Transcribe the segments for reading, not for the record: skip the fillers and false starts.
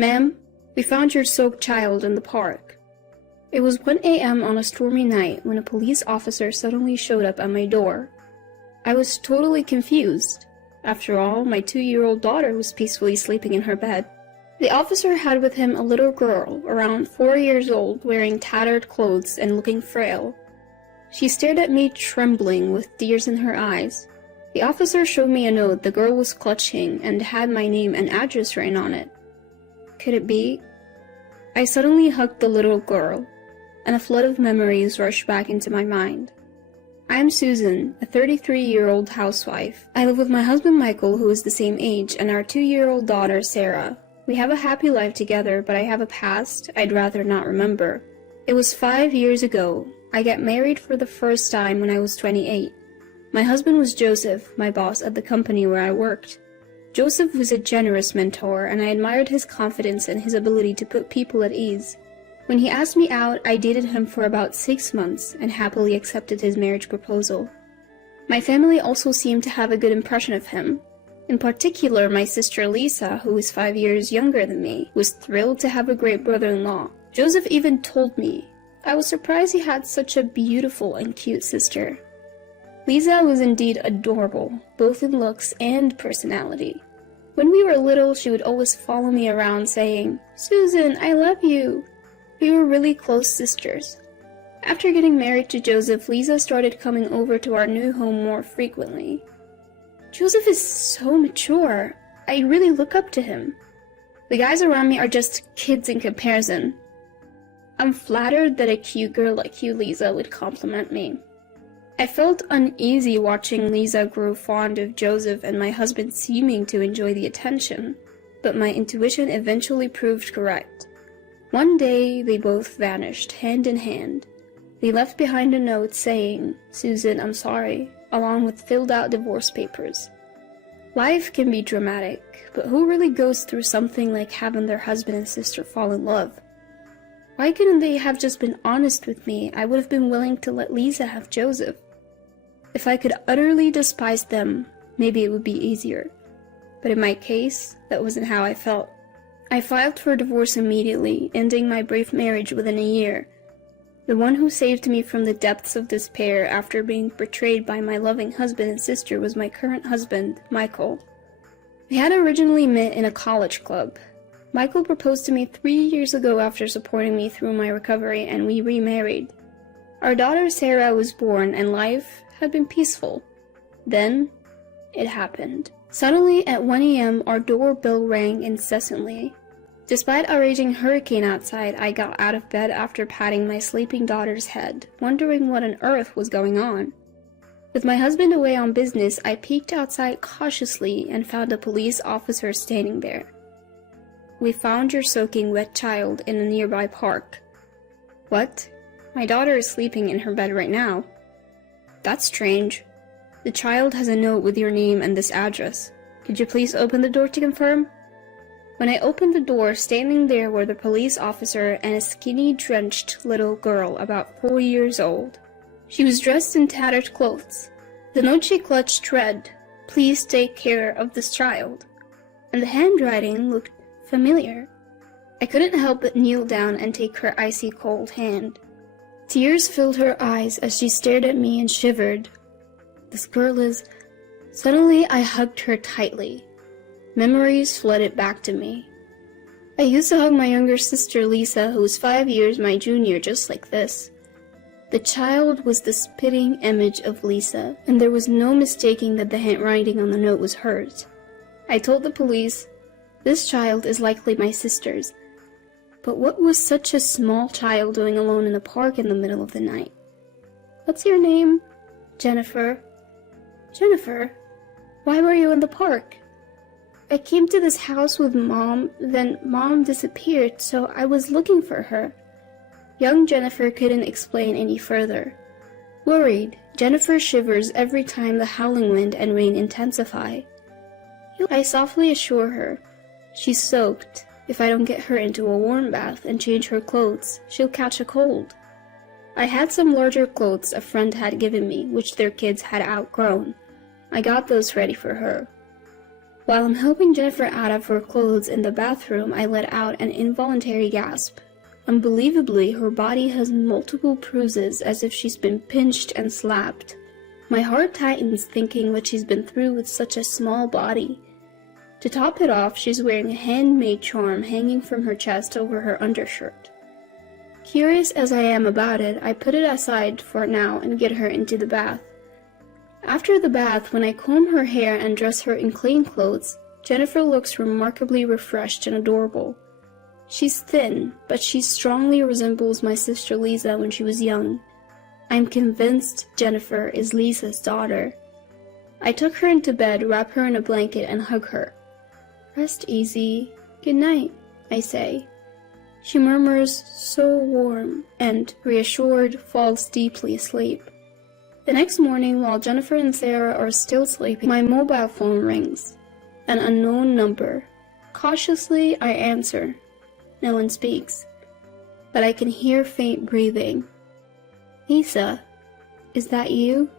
"Ma'am, we found your soaked child in the park." It was 1 a.m. on a stormy night when a police officer suddenly showed up at my door. I was totally confused. After all, my 2-year-old daughter was peacefully sleeping in her bed. The officer had with him a little girl, around 4 years old, wearing tattered clothes and looking frail. She stared at me trembling with tears in her eyes. The officer showed me a note the girl was clutching and had my name and address written on it. Could it be? I suddenly hugged the little girl, and a flood of memories rushed back into my mind. I am Susan, a 33-year-old housewife. I live with my husband Michael, who is the same age, and our 2-year-old daughter Sarah. We have a happy life together, but I have a past I'd rather not remember. It was 5 years ago. I got married for the first time when I was 28. My husband was Joseph, my boss at the company where I worked. Joseph was a generous mentor, and I admired his confidence and his ability to put people at ease. When he asked me out, I dated him for about 6 months and happily accepted his marriage proposal. My family also seemed to have a good impression of him. In particular, my sister Lisa, who is 5 years younger than me, was thrilled to have a great brother-in-law. Joseph even told me, "I was surprised he had such a beautiful and cute sister." Lisa was indeed adorable, both in looks and personality. When we were little, she would always follow me around saying, "Susan, I love you." We were really close sisters. After getting married to Joseph, Lisa started coming over to our new home more frequently. Joseph is so mature. I really look up to him. The guys around me are just kids in comparison. I'm flattered that a cute girl like you, Lisa, would compliment me. I felt uneasy watching Lisa grow fond of Joseph and my husband seeming to enjoy the attention, but my intuition eventually proved correct. One day, they both vanished, hand in hand. They left behind a note saying, "Susan, I'm sorry," along with filled-out divorce papers. Life can be dramatic, but who really goes through something like having their husband and sister fall in love? Why couldn't they have just been honest with me? I would have been willing to let Lisa have Joseph. If I could utterly despise them, maybe it would be easier. But in my case, that wasn't how I felt. I filed for divorce immediately, ending my brief marriage within a year. The one who saved me from the depths of despair after being betrayed by my loving husband and sister was my current husband, Michael. We had originally met in a college club. Michael proposed to me 3 years ago after supporting me through my recovery, and we remarried. Our daughter Sarah was born, and life had been peaceful. Then, it happened. Suddenly, at 1 a.m., our doorbell rang incessantly. Despite a raging hurricane outside, I got out of bed after patting my sleeping daughter's head, wondering what on earth was going on. With my husband away on business, I peeked outside cautiously and found a police officer standing there. "We found your soaking wet child in a nearby park." "What? My daughter is sleeping in her bed right now." "That's strange. The child has a note with your name and this address. Could you please open the door to confirm?" When I opened the door, standing there were the police officer and a skinny, drenched little girl about 4 years old. She was dressed in tattered clothes. The note she clutched read, "Please take care of this child," and the handwriting looked familiar. I couldn't help but kneel down and take her icy cold hand. Tears filled her eyes as she stared at me and shivered. "This girl is..." Suddenly, I hugged her tightly. Memories flooded back to me. I used to hug my younger sister Lisa, who was 5 years my junior, just like this. The child was the spitting image of Lisa, and there was no mistaking that the handwriting on the note was hers. I told the police, "This child is likely my sister's." But what was such a small child doing alone in the park in the middle of the night? "What's your name?" "Jennifer." "Jennifer? Why were you in the park?" "I came to this house with Mom, then Mom disappeared, so I was looking for her." Young Jennifer couldn't explain any further. Worried, Jennifer shivers every time the howling wind and rain intensify. I softly assure her, "She's soaked. If I don't get her into a warm bath and change her clothes, she'll catch a cold." I had some larger clothes a friend had given me, which their kids had outgrown. I got those ready for her. While I'm helping Jennifer out of her clothes in the bathroom, I let out an involuntary gasp. Unbelievably, her body has multiple bruises as if she's been pinched and slapped. My heart tightens thinking what she's been through with such a small body. To top it off, she's wearing a handmade charm hanging from her chest over her undershirt. Curious as I am about it, I put it aside for now and get her into the bath. After the bath, when I comb her hair and dress her in clean clothes, Jennifer looks remarkably refreshed and adorable. She's thin, but she strongly resembles my sister Lisa when she was young. I'm convinced Jennifer is Lisa's daughter. I tuck her into bed, wrap her in a blanket, and hug her. "Rest easy. Good night," I say. She murmurs, "So warm," and, reassured, falls deeply asleep. The next morning, while Jennifer and Sarah are still sleeping, my mobile phone rings. An unknown number. Cautiously, I answer. No one speaks, but I can hear faint breathing. "Lisa, is that you?"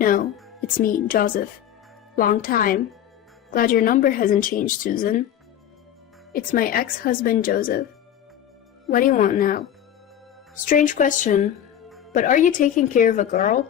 "No, it's me, Joseph. Long time. Glad your number hasn't changed, Susan." "It's my ex-husband, Joseph. What do you want now?" "Strange question, but are you taking care of a girl?"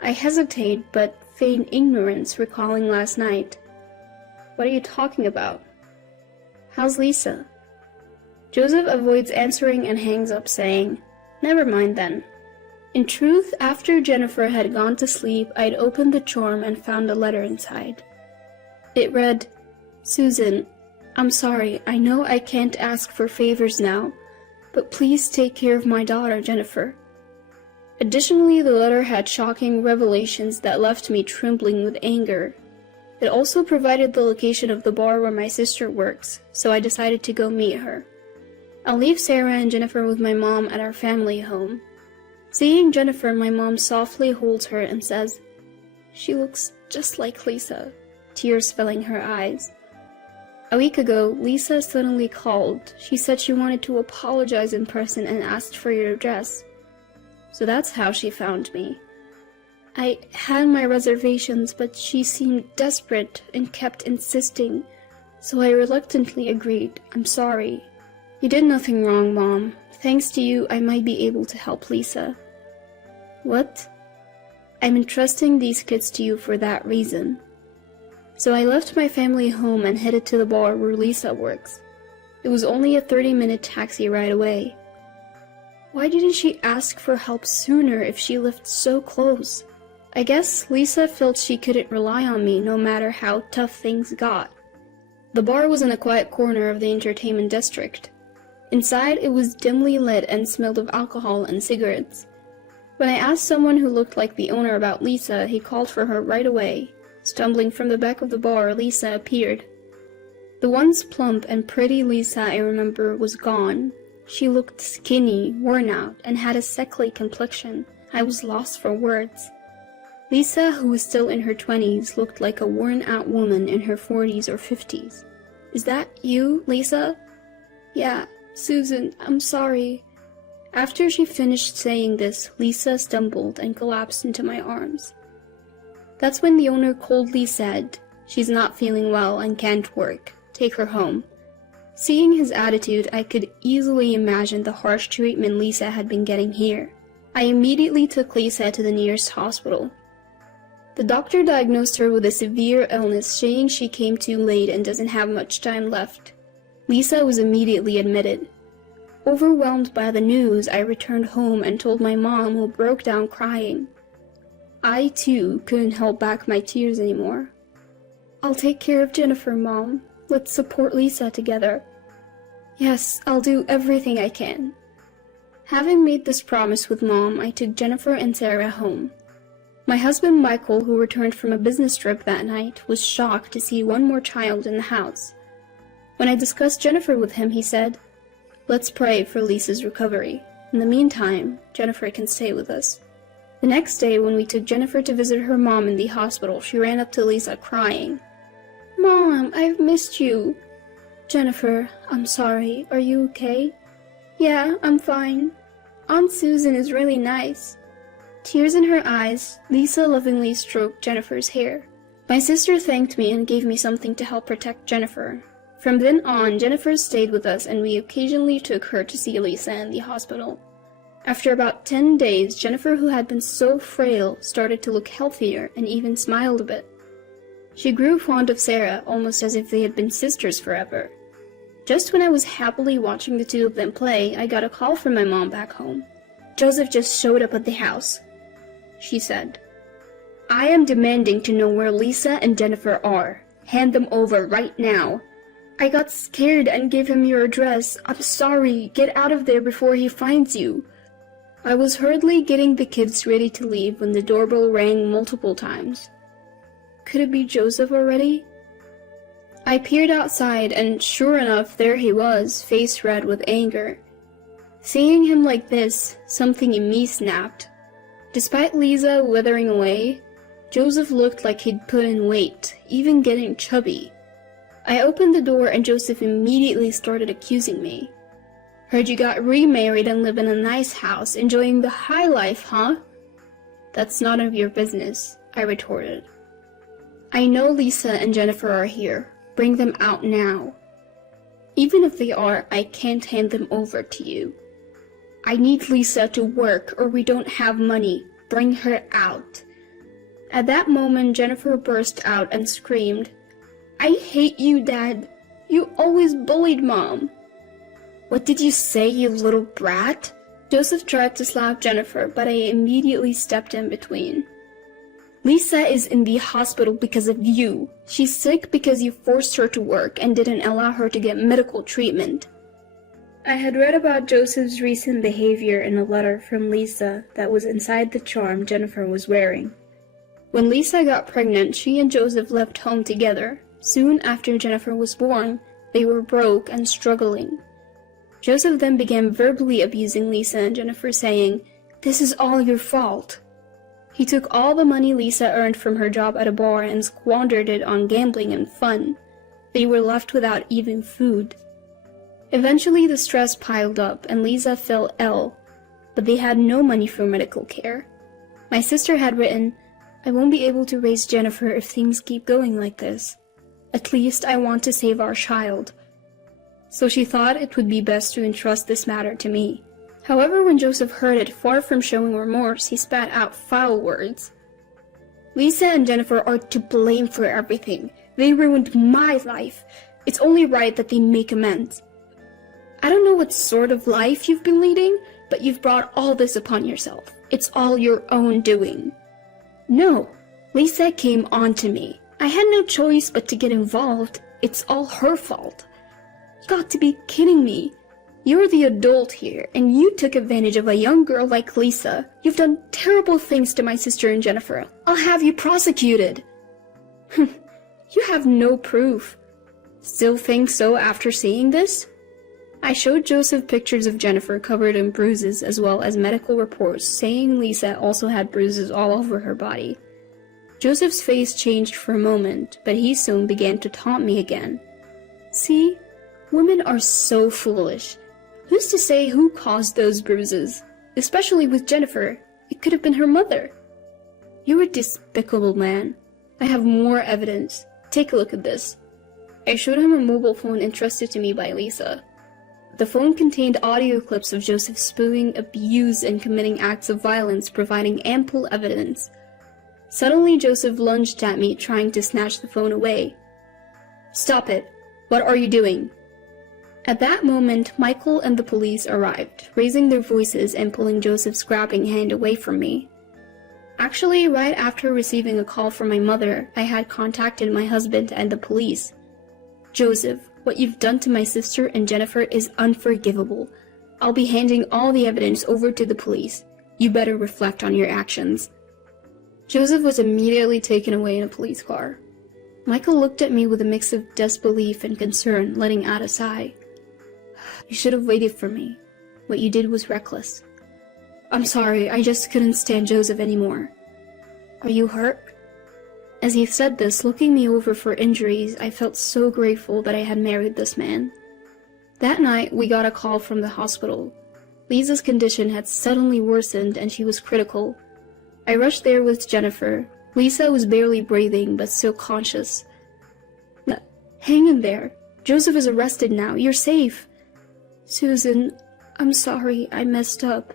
I hesitate, but feign ignorance, recalling last night. "What are you talking about?" "How's Lisa?" Joseph avoids answering and hangs up, saying, "Never mind then." In truth, after Jennifer had gone to sleep, I'd opened the charm and found a letter inside. It read, "Susan, I'm sorry, I know I can't ask for favors now, but please take care of my daughter, Jennifer." Additionally, the letter had shocking revelations that left me trembling with anger. It also provided the location of the bar where my sister works, so I decided to go meet her. I'll leave Sarah and Jennifer with my mom at our family home. Seeing Jennifer, my mom softly holds her and says, "She looks just like Lisa," tears filling her eyes. A week ago, Lisa suddenly called. She said she wanted to apologize in person and asked for your address. So that's how she found me. I had my reservations, but she seemed desperate and kept insisting, so I reluctantly agreed. "I'm sorry." "You did nothing wrong, Mom. Thanks to you, I might be able to help Lisa." "What?" "I'm entrusting these kids to you for that reason." So I left my family home and headed to the bar where Lisa works. It was only a 30-minute taxi ride away. Why didn't she ask for help sooner if she lived so close? I guess Lisa felt she couldn't rely on me no matter how tough things got. The bar was in a quiet corner of the entertainment district. Inside, it was dimly lit and smelled of alcohol and cigarettes. When I asked someone who looked like the owner about Lisa, he called for her right away. Stumbling from the back of the bar, Lisa appeared. The once plump and pretty Lisa I remember was gone. She looked skinny, worn out, and had a sickly complexion. I was lost for words. Lisa, who was still in her 20s, looked like a worn-out woman in her 40s or 50s. "Is that you, Lisa?" "Yeah, Susan, I'm sorry." After she finished saying this, Lisa stumbled and collapsed into my arms. That's when the owner coldly said, "She's not feeling well and can't work. Take her home." Seeing his attitude, I could easily imagine the harsh treatment Lisa had been getting here. I immediately took Lisa to the nearest hospital. The doctor diagnosed her with a severe illness, saying she came too late and doesn't have much time left. Lisa was immediately admitted. Overwhelmed by the news, I returned home and told my mom, who broke down crying. I, too, couldn't hold back my tears anymore. "I'll take care of Jennifer, Mom. Let's support Lisa together." "Yes, I'll do everything I can." Having made this promise with Mom, I took Jennifer and Sarah home. My husband Michael, who returned from a business trip that night, was shocked to see one more child in the house. When I discussed Jennifer with him, he said, "Let's pray for Lisa's recovery. In the meantime, Jennifer can stay with us." The next day, when we took Jennifer to visit her mom in the hospital, she ran up to Lisa crying. "Mom, I've missed you." "Jennifer, I'm sorry. Are you okay?" "Yeah, I'm fine. Aunt Susan is really nice." Tears in her eyes, Lisa lovingly stroked Jennifer's hair. My sister thanked me and gave me something to help protect Jennifer. From then on, Jennifer stayed with us and we occasionally took her to see Lisa in the hospital. After about 10 days, Jennifer, who had been so frail, started to look healthier and even smiled a bit. She grew fond of Sarah, almost as if they had been sisters forever. Just when I was happily watching the two of them play, I got a call from my mom back home. "Joseph just showed up at the house," she said. "I am demanding to know where Lisa and Jennifer are. Hand them over right now." "I got scared and gave him your address. I'm sorry. Get out of there before he finds you." I was hurriedly getting the kids ready to leave when the doorbell rang multiple times. Could it be Joseph already? I peered outside, and sure enough, there he was, face red with anger. Seeing him like this, something in me snapped. Despite Lisa withering away, Joseph looked like he'd put in weight, even getting chubby. I opened the door and Joseph immediately started accusing me. "Heard you got remarried and live in a nice house, enjoying the high life, huh?" "That's none of your business," I retorted. "I know Lisa and Jennifer are here. Bring them out now." "Even if they are, I can't hand them over to you." "I need Lisa to work or we don't have money. Bring her out." At that moment, Jennifer burst out and screamed, "I hate you, Dad. You always bullied Mom." "What did you say, you little brat?" Joseph tried to slap Jennifer, but I immediately stepped in between. "Lisa is in the hospital because of you. She's sick because you forced her to work and didn't allow her to get medical treatment." I had read about Joseph's recent behavior in a letter from Lisa that was inside the charm Jennifer was wearing. When Lisa got pregnant, she and Joseph left home together. Soon after Jennifer was born, they were broke and struggling. Joseph then began verbally abusing Lisa and Jennifer, saying, "This is all your fault." He took all the money Lisa earned from her job at a bar and squandered it on gambling and fun. They were left without even food. Eventually, the stress piled up and Lisa fell ill, but they had no money for medical care. My sister had written, "I won't be able to raise Jennifer if things keep going like this. At least I want to save our child." So she thought it would be best to entrust this matter to me. However, when Joseph heard it, far from showing remorse, he spat out foul words. "Lisa and Jennifer are to blame for everything. They ruined my life. It's only right that they make amends. I don't know what sort of life you've been leading, but you've brought all this upon yourself. It's all your own doing." "No, Lisa came on to me. I had no choice but to get involved. It's all her fault." "You got to be kidding me. You're the adult here, and you took advantage of a young girl like Lisa. You've done terrible things to my sister and Jennifer. I'll have you prosecuted." "You have no proof. Still think so after seeing this?" I showed Joseph pictures of Jennifer covered in bruises as well as medical reports saying Lisa also had bruises all over her body. Joseph's face changed for a moment, but he soon began to taunt me again. "See? Women are so foolish. Who's to say who caused those bruises? Especially with Jennifer. It could have been her mother." "You're a despicable man. I have more evidence. Take a look at this." I showed him a mobile phone entrusted to me by Lisa. The phone contained audio clips of Joseph spewing abuse and committing acts of violence, providing ample evidence. Suddenly, Joseph lunged at me, trying to snatch the phone away. "Stop it! What are you doing?" At that moment, Michael and the police arrived, raising their voices and pulling Joseph's grabbing hand away from me. Actually, right after receiving a call from my mother, I had contacted my husband and the police. "Joseph, what you've done to my sister and Jennifer is unforgivable. I'll be handing all the evidence over to the police. You better reflect on your actions." Joseph was immediately taken away in a police car. Michael looked at me with a mix of disbelief and concern, letting out a sigh. "You should have waited for me. What you did was reckless." "I'm sorry, I just couldn't stand Joseph anymore." "Are you hurt?" As he said this, looking me over for injuries, I felt so grateful that I had married this man. That night, we got a call from the hospital. Lisa's condition had suddenly worsened and she was critical. I rushed there with Jennifer. Lisa was barely breathing but still conscious. Hang in there. Joseph is arrested now. You're safe. Susan, I'm sorry I messed up.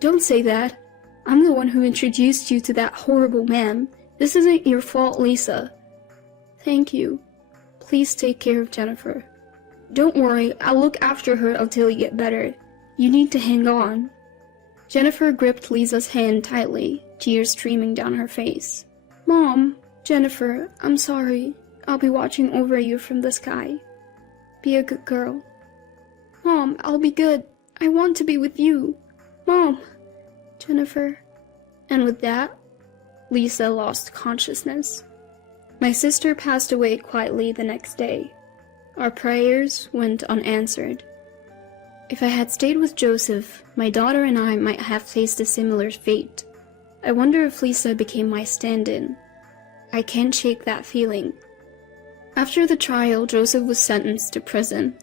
Don't say that. I'm the one who introduced you to that horrible man. This isn't your fault, Lisa. Thank you. Please take care of Jennifer. Don't worry, I'll look after her until you get better. You need to hang on. Jennifer gripped Lisa's hand tightly, tears streaming down her face. Mom, Jennifer, I'm sorry. I'll be watching over you from the sky. Be a good girl. Mom, I'll be good. I want to be with you. Mom, Jennifer. And with that, Lisa lost consciousness. My sister passed away quietly the next day. Our prayers went unanswered. If I had stayed with Joseph, my daughter and I might have faced a similar fate. I wonder if Lisa became my stand-in. I can't shake that feeling. After the trial, Joseph was sentenced to prison.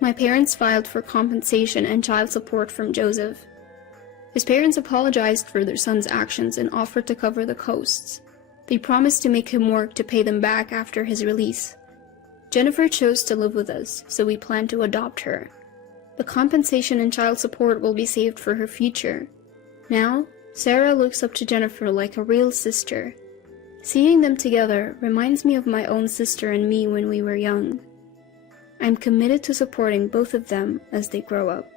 My parents filed for compensation and child support from Joseph. His parents apologized for their son's actions and offered to cover the costs. They promised to make him work to pay them back after his release. Jennifer chose to live with us, so we plan to adopt her. The compensation and child support will be saved for her future. Now, Sarah looks up to Jennifer like a real sister. Seeing them together reminds me of my own sister and me when we were young. I'm committed to supporting both of them as they grow up.